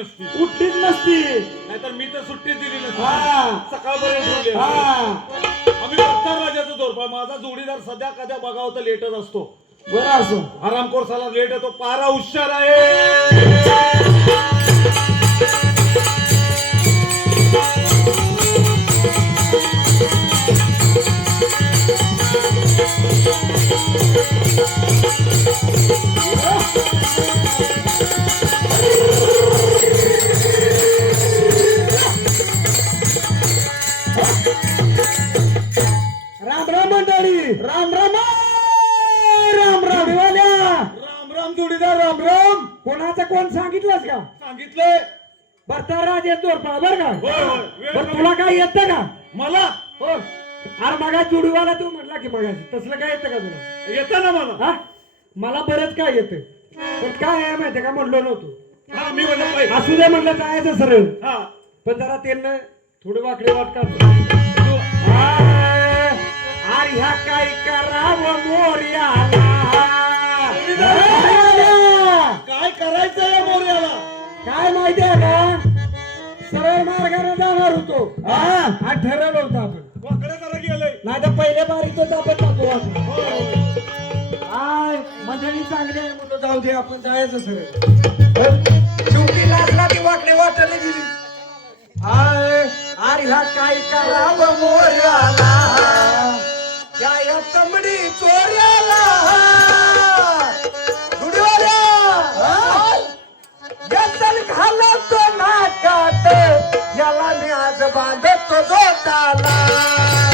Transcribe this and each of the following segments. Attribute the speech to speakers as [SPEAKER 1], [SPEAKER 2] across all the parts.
[SPEAKER 1] नसती.
[SPEAKER 2] कुठलीच नसती.
[SPEAKER 1] नाहीतर मी तर सुट्टी दिली नसती.
[SPEAKER 2] हा.
[SPEAKER 1] सकाळपर्यंत.
[SPEAKER 2] हा.
[SPEAKER 1] आम्ही प्रताप राजाचा दोरपा माझा जोडीदार सध्या कध्या बघावं तर लेटच असतो.
[SPEAKER 2] बरं असं.
[SPEAKER 1] आरामखोर साला लेट येतो. पारा हुशार आहे. मला
[SPEAKER 2] हो. अरे मगा जुडीवाला तू म्हटला की मगाशी तसलं काय येतं का तुला?
[SPEAKER 1] येतं ना मला.
[SPEAKER 2] हा? मला बरंच काय येतं. पण काय आहे माहितीये का? म्हणलो नव्हतो.
[SPEAKER 1] हा मी म्हणलं पाहिजे
[SPEAKER 2] असू दे म्हटलं जायचं सरळ.
[SPEAKER 1] हा.
[SPEAKER 2] पण जरा त्यांना थोडी वाकडे वाट काढतो. ह्या काय करावं मोर्याला?
[SPEAKER 1] काय करायचं या मोर्याला?
[SPEAKER 2] काय माहितीये का? सरळ मार्गाने जाणार होतो. हा? ठरवलं होतं आपण.
[SPEAKER 1] वाकडे जरा गेलंय.
[SPEAKER 2] नाही तर पहिल्या आपण टाकू आपण
[SPEAKER 1] होय.
[SPEAKER 2] काय मंडळी चांगली आहे म्हणलं जाऊ दे आपण जायचं सर शेवटी लागला ती वाकडे वाटायला गेली. आय अरे ह्या काय करावं मोर्याला? या या चमडी चोऱ्याला. याला मी आज बांधतो जोताला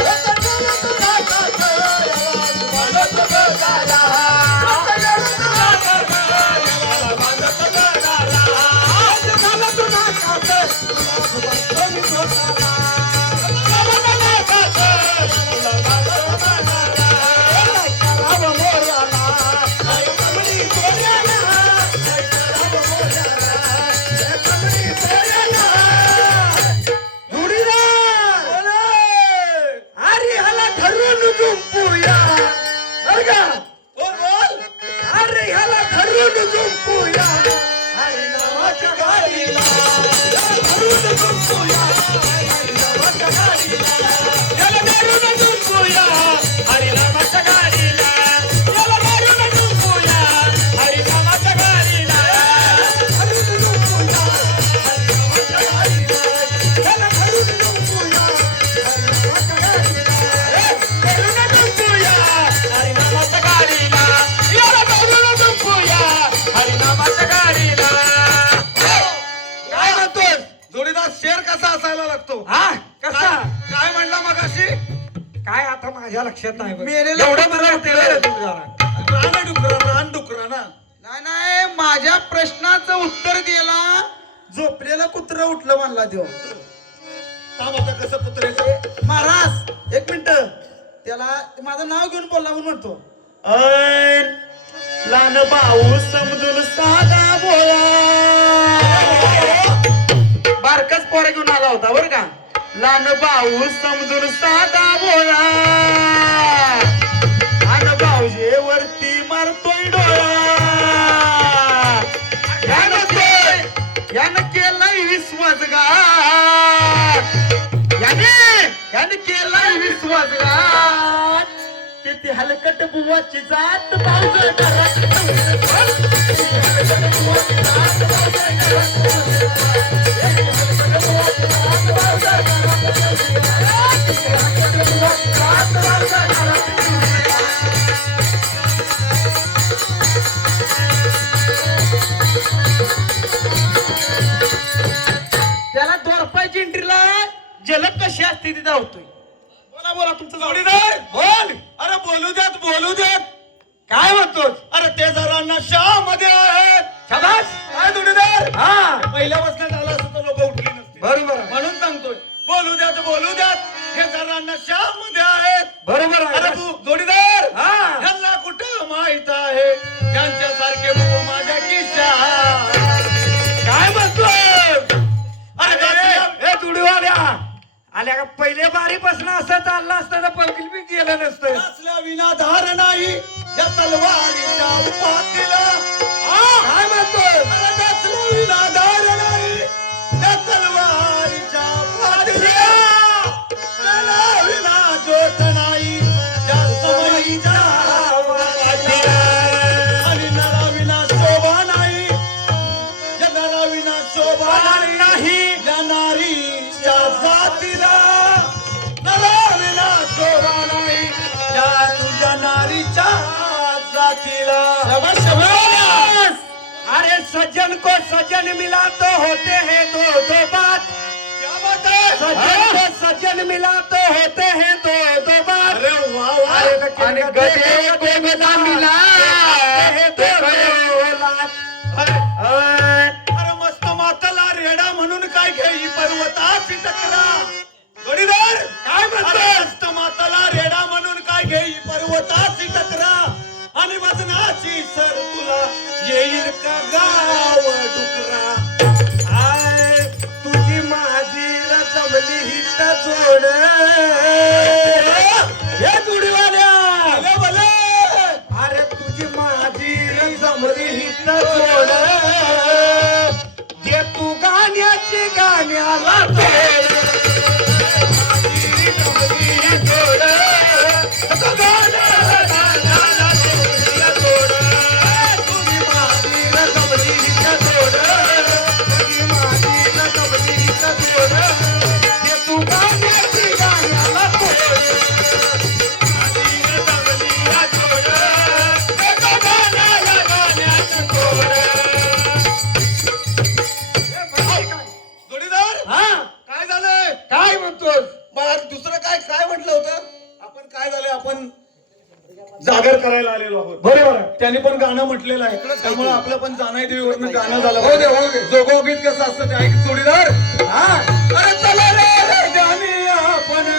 [SPEAKER 1] काय
[SPEAKER 2] आता माझ्या लक्षात नाही बघ.
[SPEAKER 1] मेलेलं
[SPEAKER 2] एवढं
[SPEAKER 1] कुत्रं
[SPEAKER 2] मला
[SPEAKER 1] उठलेलं.
[SPEAKER 2] वाटतं तू जरा.
[SPEAKER 1] रान डुकरा रान डुकरा ना.
[SPEAKER 3] नाही नाही माझ्या प्रश्नाचं उत्तर द्यायला झोपलेलं कुत्र उठलं म्हणला देव
[SPEAKER 1] आता कसं कुत्र्याचं
[SPEAKER 3] महाराज एक मिनिट. त्याला माझं नाव घेऊन बोलला म्हणून म्हणतो.
[SPEAKER 2] लहान भाऊ समजून साधा बोला. बारकच पोर घेऊन आला होता बर का? लहान भाऊ समजून साधा बोला आणि भाऊजे वरती मारतोय डोळा. यानं के- यानं केलाय विश्वासघात याने याने केलाय विश्वासघात हलकट बुवाची जात पावसाळ जलद कशी असते ती धावतोय
[SPEAKER 1] बोला बोला तुमचं जोडीदार बोल. अरे बोलू द्यात बोलू द्यात
[SPEAKER 2] काय म्हणतोस?
[SPEAKER 1] अरे ते जरा नशामध्ये आहेत.
[SPEAKER 2] शाबास.
[SPEAKER 1] काय जोडीदार?
[SPEAKER 2] हा.
[SPEAKER 1] पहिल्यापासून झालं असं तर लोक उठली नसते
[SPEAKER 2] बरोबर आहे.
[SPEAKER 1] म्हणून सांगतोय. बोलू द्यात बोलू द्यात हे जरा नशामध्ये आहेत.
[SPEAKER 2] बरोबर आहे.
[SPEAKER 1] अरे तू जोडीदार.
[SPEAKER 2] हा.
[SPEAKER 1] यांना कुठं माहीत आहे? यांच्यासारखे बुबू
[SPEAKER 2] आधीपासून असं चाललं असतं तर पलकिल बी गेलं नसतं.
[SPEAKER 1] असल्या विना धार नाही या तलवारीच्या पाठीला अरे
[SPEAKER 2] सज्जन को सज्जन मिला तो होते हैं दो दो बात।
[SPEAKER 1] क्या बात है?
[SPEAKER 2] सज्जन
[SPEAKER 1] हाँ?
[SPEAKER 2] को सज्जन मिला तो होते हैं दो दो बात।
[SPEAKER 1] अरे वा वा
[SPEAKER 2] अरे
[SPEAKER 1] गधे को गधा मिला।
[SPEAKER 2] हैं
[SPEAKER 1] अरे अरे। मस्त माताला रेडा म्हणून काय घेई पर्वताची टकरा गडीदार
[SPEAKER 2] काय म्हणतो?
[SPEAKER 1] मस्त माताला रेडा म्हणून काय घेई पर्वताची वजनाची सर तुला येईल का गाव डुकरा?
[SPEAKER 2] आय, तुझी माझी जमली हित जोड. हे जुडीवाल्या! अरे तुझी माझी जमली हित जोड. तू गाण्याची गाण्याला
[SPEAKER 1] म्हटलेलं आहे. त्यामुळे आपलं पण जाणं देवी गाणं झालं.
[SPEAKER 2] हो दे, हो.
[SPEAKER 1] जोगोगीत कसं असतं ते ऐक जोडीदार.
[SPEAKER 2] हा. अरे चला रे आपण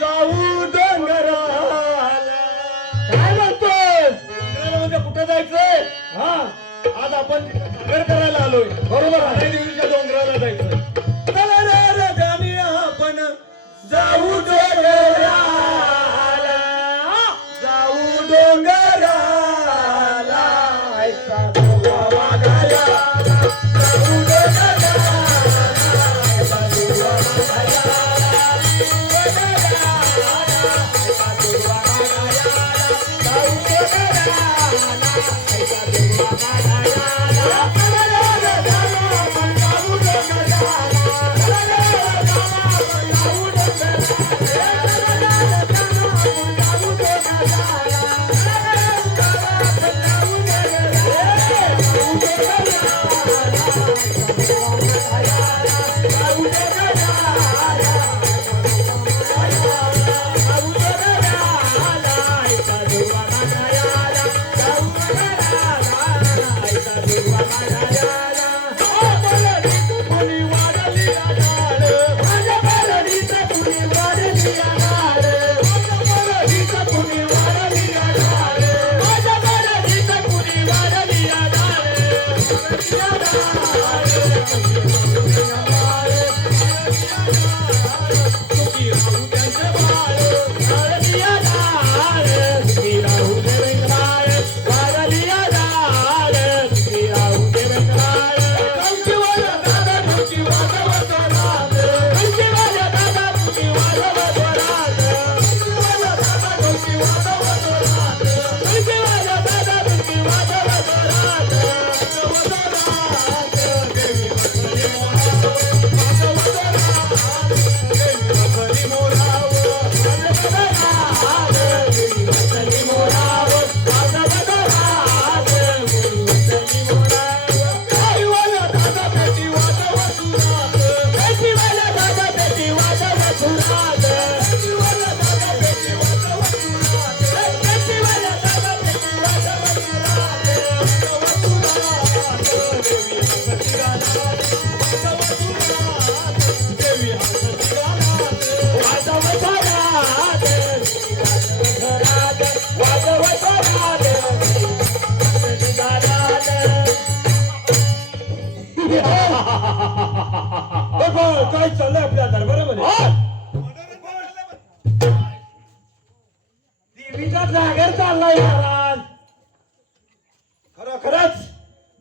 [SPEAKER 2] जाऊ डोंगराला. काय
[SPEAKER 1] कुठं जायचंय?
[SPEAKER 2] हा.
[SPEAKER 1] आज आपण करायला आलोय.
[SPEAKER 2] बरोबर आहे.
[SPEAKER 1] जाणं
[SPEAKER 2] जाऊ डोंगराला,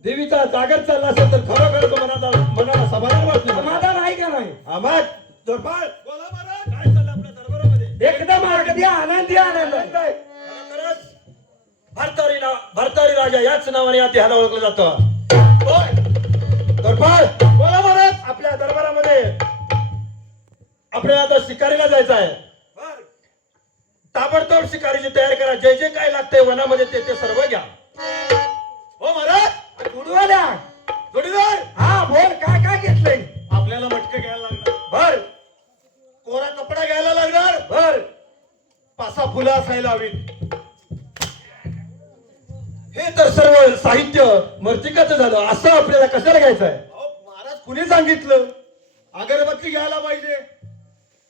[SPEAKER 2] देवीचा जागर चालला असेल तर खरोखर तो मनाला मनाला समाधान वाटलं समाधान आहे का नाही? आम्हा दरबार
[SPEAKER 1] बोला महाराज काय चाललं आपल्या दरबारामध्ये?
[SPEAKER 2] एकदम अगदी आनंदी आनंद. आहे.
[SPEAKER 4] खरोखरच भरतारी नाव भरतारी राजा याच नावाने या देहाला ओळखलं जातं.
[SPEAKER 1] होय.
[SPEAKER 4] दरबार
[SPEAKER 1] बोला महाराज
[SPEAKER 4] आपल्या दरबारामध्ये आपल्याला आता शिकारीला जायचं आहे.
[SPEAKER 1] बर.
[SPEAKER 4] ताबडतोब शिकारीची तयारी करा. जे जे काय लागतंय वनामध्ये ते ते सर्व घ्या.
[SPEAKER 1] हवीत
[SPEAKER 4] हे तर सर्व साहित्य मर्तिकाचं झालं. असं आपल्याला कशाला घ्यायचं आहे
[SPEAKER 1] महाराज कुणी सांगितलं? अगरबत्ती घ्यायला पाहिजे.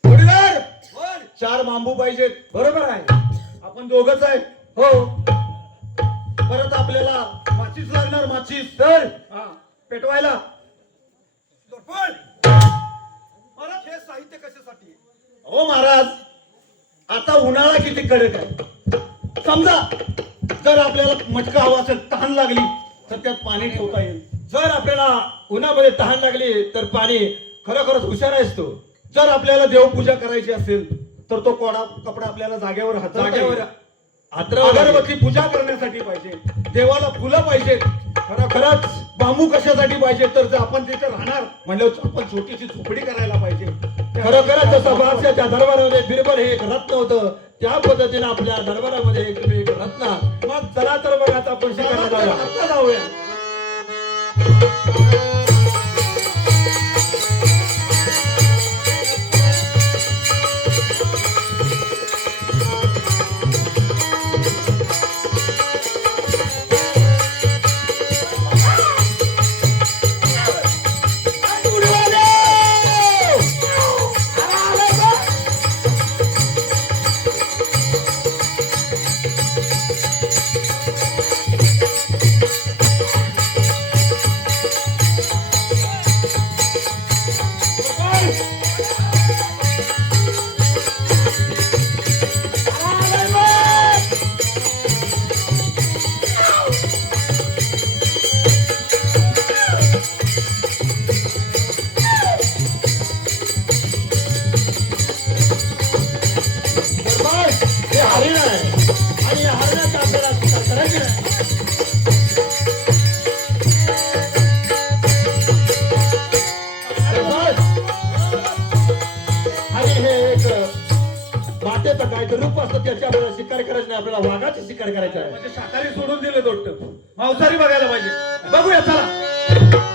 [SPEAKER 1] जोडीदार चार बांबू पाहिजेत.
[SPEAKER 2] बरोबर आहे.
[SPEAKER 1] आपण दोघच आहे
[SPEAKER 2] हो.
[SPEAKER 1] परत आपल्याला माचीस लागणार माचीस.
[SPEAKER 2] तर
[SPEAKER 1] हा. पेटवायला. पण महाराज हे साहित्य कशासाठी? हो महाराज आता उन्हाळा किती कडक आहे. समजा जर आपल्याला मटका हवा असेल तहान लागली तर त्यात पाणी ठेवता येईल.
[SPEAKER 4] जर आपल्याला उन्हामध्ये तहान लागली तर पाणी खरोखरच हुशार आहेस तो.
[SPEAKER 1] जर आपल्याला देवपूजा करायची असेल तर तो कोडा कपडा आपल्याला जागेवर
[SPEAKER 4] जागेवर.
[SPEAKER 1] अगरबत्ती पूजा करण्यासाठी पाहिजे देवाला फुलं पाहिजेत खरोखरच बांबू कशासाठी पाहिजे तर जर आपण तिथे राहणार म्हणल्यावर आपण छोटीशी झोपडी करायला पाहिजे.
[SPEAKER 4] खरोखरच जसं बादशाच्या दरबारामध्ये बिरबल हे एक रत्न होतं. त्या पद्धतीने आपल्या दरबारामध्ये एक रत्न. मग चला तर मग आता आपण शिकायला जाऊया. आपल्याला वाघाची शिकार करायची आहे.
[SPEAKER 1] म्हणजे शाकाहारी सोडून दिलं दोट्ट. मांसाहारी बघायला पाहिजे. बघूया चला.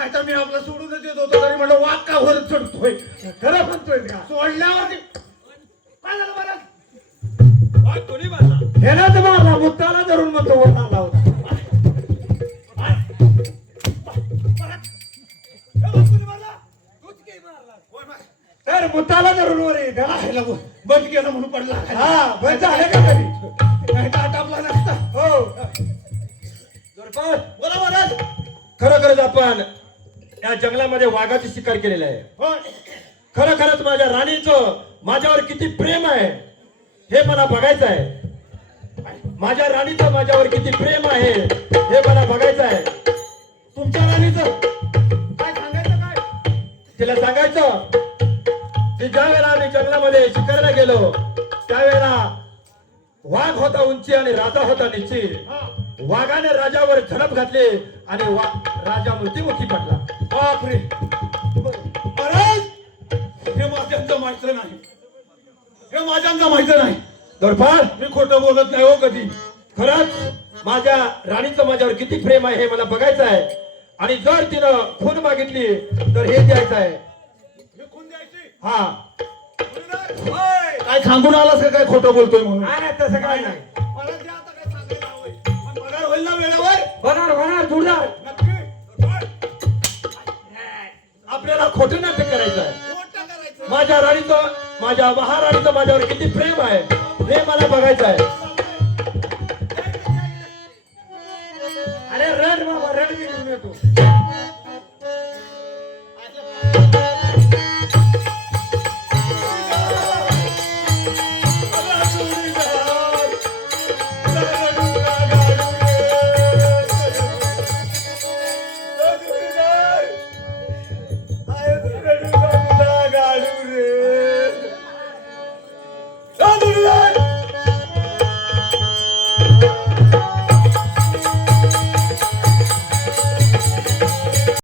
[SPEAKER 1] आता मी आपला सोडूनच येत होतो तरी म्हणलं वाघ का वर चढतोय?
[SPEAKER 2] खरं म्हणतोयस का
[SPEAKER 1] सोडल्यावर काय झालं बरं वाघ कोणी मारला?
[SPEAKER 2] ह्यालाच मारला मुत्ताला धरून म्हणतो वर आला होता. तर मुत्ताला धरून वर येत हा?
[SPEAKER 1] बंद केलं म्हणून पडला.
[SPEAKER 2] हा बंद झालं का कधी?
[SPEAKER 1] नाही तर आटापला नसता.
[SPEAKER 2] हो.
[SPEAKER 1] बोला महाराज.
[SPEAKER 4] खरोखरच आपण या जंगलामध्ये वाघाची शिकार केलेली आहे.
[SPEAKER 1] होय
[SPEAKER 4] खरं खरंच माझ्या राणीचं माझ्यावर किती प्रेम आहे हे मला बघायचं आहे. माझ्या राणीचं माझ्यावर किती प्रेम आहे हे मला बघायचं आहे. तुमच्या राणीचं?
[SPEAKER 1] काय सांगायचं काय?
[SPEAKER 4] तिला सांगायचं की ज्या वेळेला आम्ही जंगलामध्ये शिकायला गेलो त्यावेळेला वाघ होता उंची आणि राजा होता निश्चित. वाघाने राजावर झडप घातली आणि वा- राजा मृत्युमुखी पडला.
[SPEAKER 1] बापरे. महाराज हे माझ्यांचं माहिती नाही हे माझ्यांचं माहिती नाही मी खोटं बोलत नाही हो कधी.
[SPEAKER 4] खरंच माझ्या राणीचं माझ्यावर किती प्रेम आहे हे मला बघायचं आहे. आणि जर तिनं खून मागितली तर हे द्यायचं आहे.
[SPEAKER 1] खून द्यायची?
[SPEAKER 4] हा.
[SPEAKER 1] काय सांगून आलास काय खोटं बोलतोय म्हणून?
[SPEAKER 2] नाही तसं काय नाही
[SPEAKER 1] पगार होईल ना वेळेवर?
[SPEAKER 2] होणार होणार जोरदार.
[SPEAKER 1] नक्की.
[SPEAKER 4] आपल्याला खोटं नाटक करायचं आहे. माझ्या राणीचं माझ्या महाराणीचं माझ्यावर किती प्रेम आहे हे मला बघायचं आहे.
[SPEAKER 2] अरे रड बाबा रड मी घेऊन येतो.